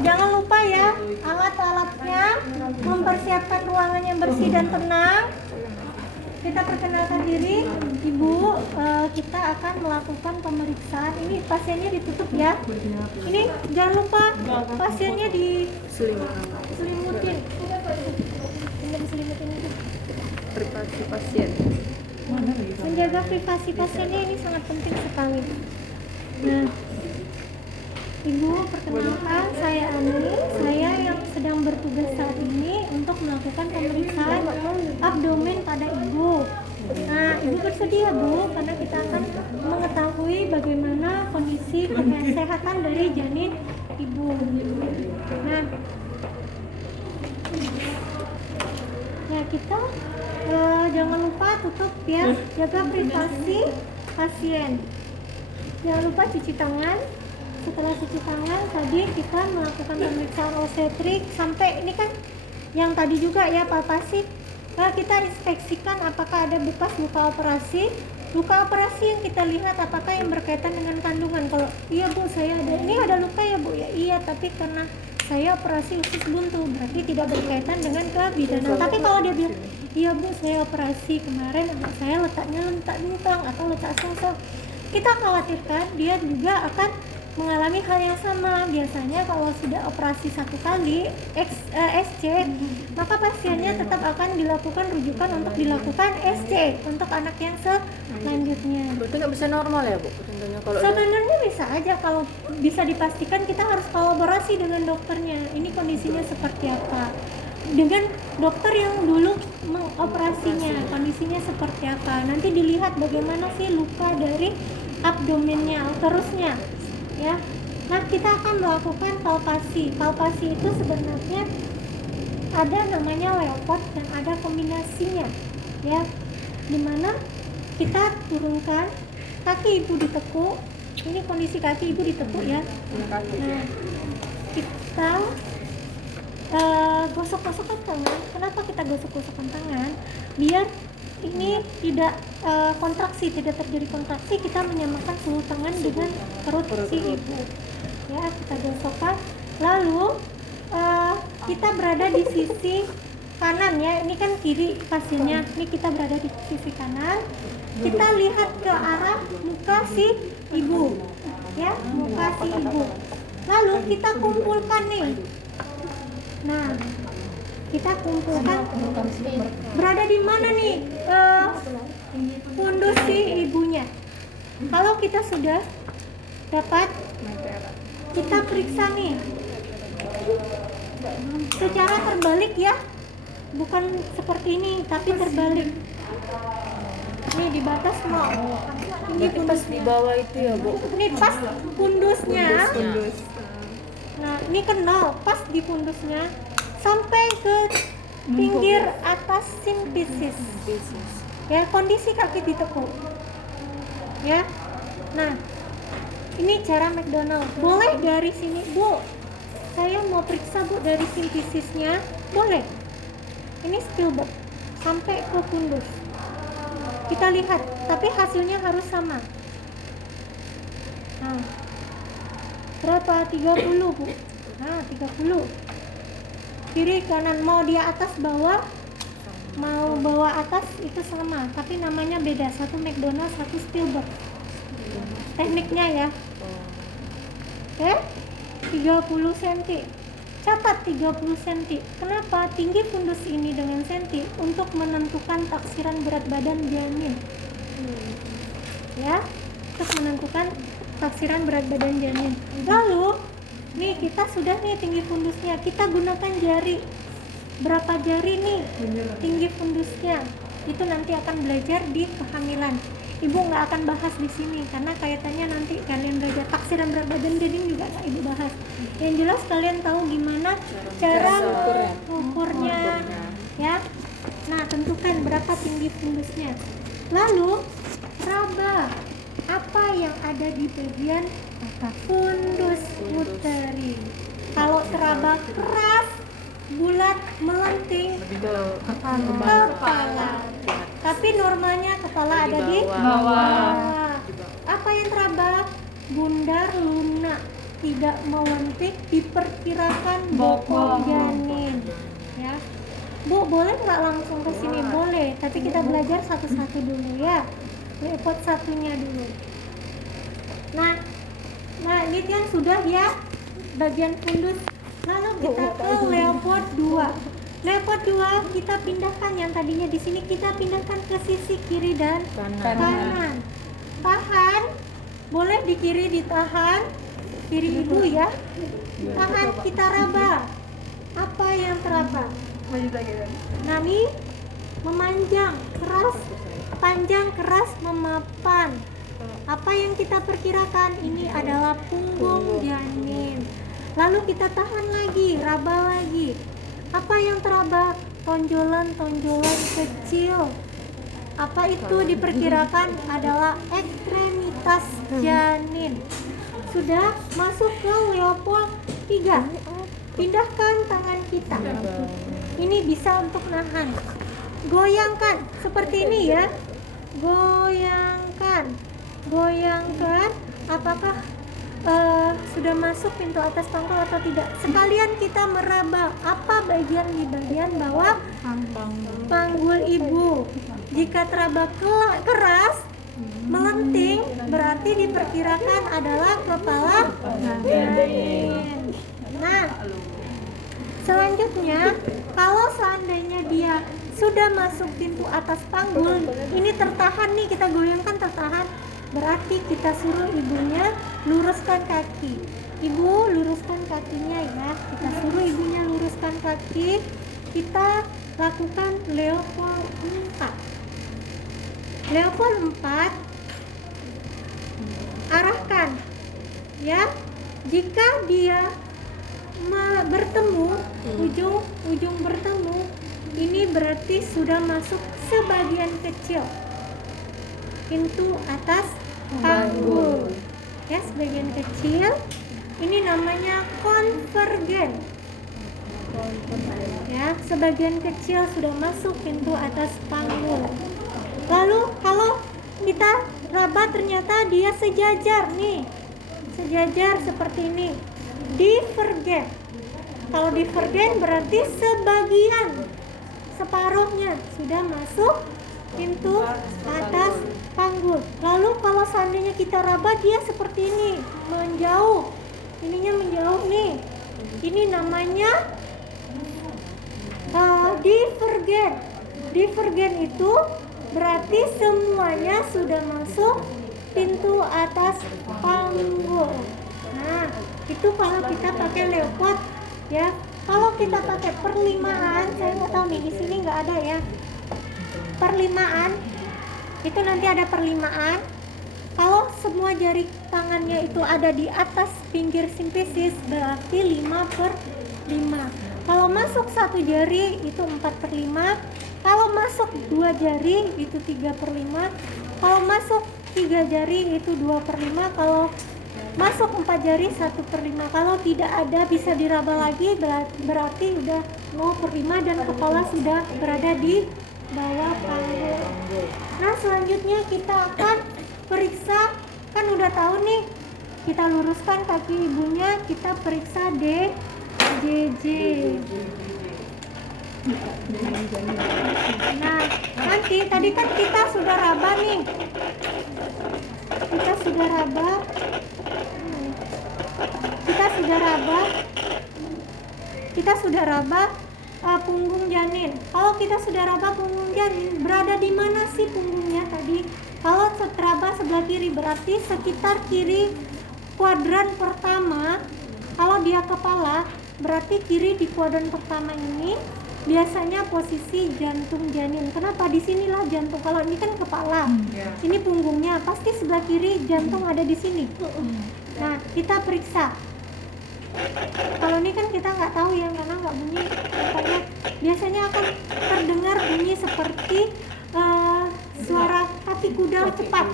jangan lupa ya alat-alatnya, mempersiapkan ruangan yang bersih dan tenang. Kita perkenalkan diri, Ibu. Kita akan melakukan pemeriksaan. Ini pasiennya ditutup ya. Ini jangan lupa pasiennya diselimutin. Ini diselimutin itu. Privasi pasien. Menjaga privasi pasiennya ini sangat penting sekali. Nah, Ibu, perkenalkan saya Ani. Saya yang sedang bertugas saat ini untuk melakukan pemeriksaan abdomen pada Ibu. Nah, Ibu bersedia, Bu, karena kita akan mengetahui bagaimana kondisi kesehatan dari janin Ibu. Nah, ya kita jangan lupa tutup ya, jaga privasi pasien. Jangan lupa cuci tangan. Setelah cuci tangan, tadi kita melakukan pemeriksaan obstetrik sampai ini kan yang tadi juga ya palpasi. Kita inspeksikan apakah ada bekas luka operasi. Luka operasi yang kita lihat apakah yang berkaitan dengan kandungan. Kalau iya Bu, saya ada ini ada luka ya Bu, ya iya, tapi karena saya operasi usus buntu berarti tidak berkaitan dengan kebidanan. Tapi kalau dia bilang iya Bu, saya operasi kemarin anak saya letaknya letak lintang atau letak sungsong, kita khawatirkan dia juga akan mengalami hal yang sama. Biasanya kalau sudah operasi satu kali SC, maka pasiennya tetap akan dilakukan rujukan untuk dilakukan SC untuk anak yang selanjutnya. Berarti nggak bisa normal ya Bu? Tentunya kalau sebenarnya bisa aja, kalau bisa dipastikan kita harus kolaborasi dengan dokternya. Ini kondisinya seperti apa? Dengan dokter yang dulu mengoperasinya, kondisinya seperti apa? Nanti dilihat bagaimana sih luka dari abdomennya, uterusnya. Ya, nah kita akan melakukan palpasi. Palpasi itu sebenarnya ada namanya leopard dan ada kombinasinya, ya. Dimana kita turunkan kaki Ibu ditekuk. Ini kondisi kaki Ibu ditekuk ya. Nah, kita gosok-gosokkan tangan. Kenapa kita gosok-gosokkan tangan? Biar ini tidak kontraksi, tidak terjadi kontraksi, kita menyamakan suhu tangan dengan perut si Ibu. Ya, kita gosokkan. Lalu kita berada di sisi kanan ya. Ini kan kiri pasiennya. Ini kita berada di sisi kanan. Kita lihat ke arah muka si Ibu. Ya, muka si Ibu. Lalu kita kumpulkan nih. Nah, kita kumpulkan berada di mana nih fundus si ibunya. Kalau kita sudah dapat, kita periksa nih secara terbalik ya, bukan seperti ini tapi terbalik. Ini di batas 0. Ini pas di bawah itu ya Bu? Ini pas fundusnya. Nah, ini ke 0, pas di fundusnya sampai ke pinggir atas simfisis. Ya, kondisi kaki ditekuk. Ya. Nah, ini cara McDonald. Boleh dari sini, Bu. Saya mau periksa Bu dari simfisisnya. Boleh. Ini Spielberg sampai ke fundus. Kita lihat, tapi hasilnya harus sama. Nah, berapa? 30 Bu. Nah, 30. Kiri kanan, mau dia atas bawah, mau bawah atas itu sama, tapi namanya beda. Satu McDonald, satu Spielberg. Tekniknya ya. Oke, 30 cm. Catat 30 cm. Kenapa? Tinggi fundus ini dengan senti untuk menentukan taksiran berat badan janin. Ya, untuk menentukan taksiran berat badan janin. Lalu nih kita sudah nih tinggi fundusnya, kita gunakan jari. Berapa jari nih tinggi fundusnya? Itu nanti akan belajar di kehamilan. Ibu nggak akan bahas di sini karena kaitannya nanti kalian belajar taksiran berat badan janin juga nggak Ibu bahas. Yang jelas kalian tahu gimana cara ukurnya, ya. Nah, tentukan berapa tinggi fundusnya. Lalu raba apa yang ada di bagian fundus uteri. Kalau teraba keras, bulat, melenting, kepala. Tapi normalnya kepala ada di bawah. Apa yang teraba? Bundar lunak. tidak mewentik diperkirakan bokong janin. Ya, Bu, boleh nggak langsung ke sini? Boleh, tapi kita belajar satu-satu dulu ya. Leopard satunya dulu. Nah, ini kan sudah ya bagian fundus. Lalu kita ke leopard 2. Leopard 2 kita pindahkan yang tadinya di sini, kita pindahkan ke sisi kiri dan kanan. Tahan, boleh di kiri ditahan, kiri ibu ya. Tahan, kita raba. Apa yang teraba? Nami memanjang, keras, panjang, keras, memapan. Apa yang kita perkirakan? Ini adalah punggung janin. Lalu kita tahan lagi, raba lagi. Apa yang teraba? Tonjolan-tonjolan kecil. Apa itu diperkirakan adalah ekstremitas janin. Sudah masuk ke leopard 3. Pindahkan tangan kita. Ini bisa untuk nahan. Goyangkan seperti ini ya. Goyangkan. Apakah sudah masuk pintu atas panggul atau tidak? Sekalian kita meraba apa bagian di bagian bawah panggul ibu. Jika teraba keras, melenting, berarti diperkirakan adalah kepala janin. Nah, selanjutnya, kalau seandainya dia sudah masuk pintu atas panggul, ini tertahan nih, kita goyangkan tertahan, berarti kita suruh ibunya luruskan kaki. Ibu luruskan kakinya ya, kita suruh ibunya luruskan kaki. Kita lakukan leopard 4. Leopard 4, arahkan ya. Jika dia bertemu, ujung bertemu, ini berarti sudah masuk sebagian kecil pintu atas panggul ya, sebagian kecil. Ini namanya konvergen ya, sebagian kecil sudah masuk pintu atas panggul. Lalu kalau kita raba ternyata dia sejajar nih, sejajar seperti ini, divergen. Kalau divergen berarti sebagian, separuhnya sudah masuk pintu atas panggul. Lalu kalau seandainya kita raba dia seperti ini, menjauh, ininya menjauh nih, ini namanya divergen. Divergen itu berarti semuanya sudah masuk pintu atas panggul. Nah, itu kalau kita pakai leopard ya. Kalau kita pakai perlimaan, saya nggak tahu nih, di sini nggak ada ya. Perlimaan itu nanti ada perlimaan. Kalau semua jari tangannya itu ada di atas pinggir simpisis, berarti 5/5. Kalau masuk satu jari itu 4/5. Kalau masuk 2 jari itu 3/5. Kalau masuk 3 jari itu 2/5. Kalau masuk 4 jari 1/5. Kalau tidak ada bisa diraba lagi, berarti udah 0/5 dan kepala sudah berada di bawah panggul. Nah, selanjutnya kita akan periksa, kan udah tahu nih, kita luruskan kaki ibunya, kita periksa DJJ. Nah, nanti tadi kan kita sudah raba nih, kita sudah raba punggung janin. Kalau kita sudah raba punggung janin, berada di mana sih punggungnya tadi? Kalau teraba sebelah kiri, berarti sekitar kiri kuadran pertama. Kalau dia kepala, berarti kiri di kuadran pertama ini biasanya posisi jantung janin. Kenapa? Disinilah jantung. Kalau ini kan kepala, ini punggungnya, pasti sebelah kiri jantung ada di sini. Nah, kita periksa. Kalau ini kan kita nggak tahu ya, karena nggak bunyi. Pokoknya biasanya akan terdengar bunyi seperti suara kaki kuda cepat,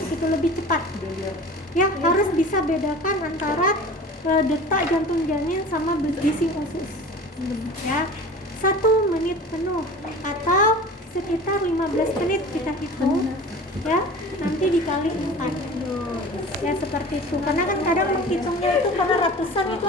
gitu, lebih cepat. Ya, harus bisa bedakan antara detak jantung janin sama bising usus. Ya, 1 menit penuh atau sekitar 15 menit kita hitung. ya, nanti dikali 4 ya seperti itu, karena kan kadang menghitungnya itu karena ratusan itu